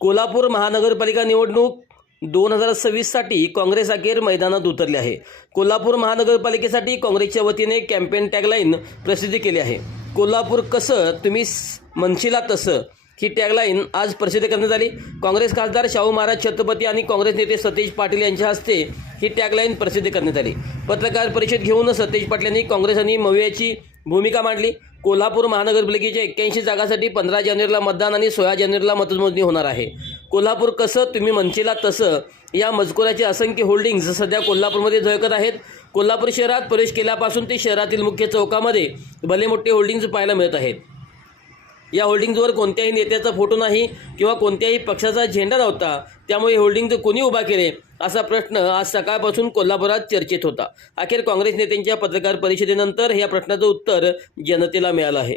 कोल्हापूर महानगरपालिका निवडणूक 2026साठी काँग्रेस अखेर मैदानात उतरले आहे। कोल्हापूर महानगरपालिकेसाठी काँग्रेसच्या वतीने कॅम्पेन टॅगलाईन प्रसिद्ध केली आहे। कोल्हापूर कसं तुम्ही म्हणशीला तसं ही टॅगलाईन आज प्रसिद्ध करण्यात आली। काँग्रेस खासदार शाहू महाराज छत्रपती आणि काँग्रेस नेते सतेज पाटील यांच्या हस्ते ही टॅगलाईन प्रसिद्ध करण्यात आली। पत्रकार परिषद घेऊन सतेज पाटील यांनी काँग्रेस आणि मवियाची भूमिका मांडली। कोल्हापूर महानगरपालिकेच्या 81 जागांसाठी 15 जानेवारीला मतदान आणि 16 जानेवारीला मतमोजणी होणार आहे। कोल्हापूर कसं तुम्ही म्हणशीला तसं या मजकुराचे असंख्य होल्डिंग्स सध्या कोल्हापूरमध्ये झळकत आहेत। कोल्हापूर शहरात प्रवेश केल्यापासून ते शहरातील मुख्य चौकामध्ये भले मोठे होल्डिंग्स पाहायला मिळत आहेत। या होल्डिंग्सवर कोणत्याही नेत्याचा फोटो नाही किंवा कोणत्याही पक्षाचा झेंडा नव्हता, त्यामुळे होल्डिंग्स कोणी उभा केले असा प्रश्न आज सकाळपासून कोल्हापुरात चर्चेत होता। अखेर काँग्रेस नेत्यांच्या पत्रकार परिषदेनंतर या प्रश्नाचं उत्तर जनतेला मिळालं आहे।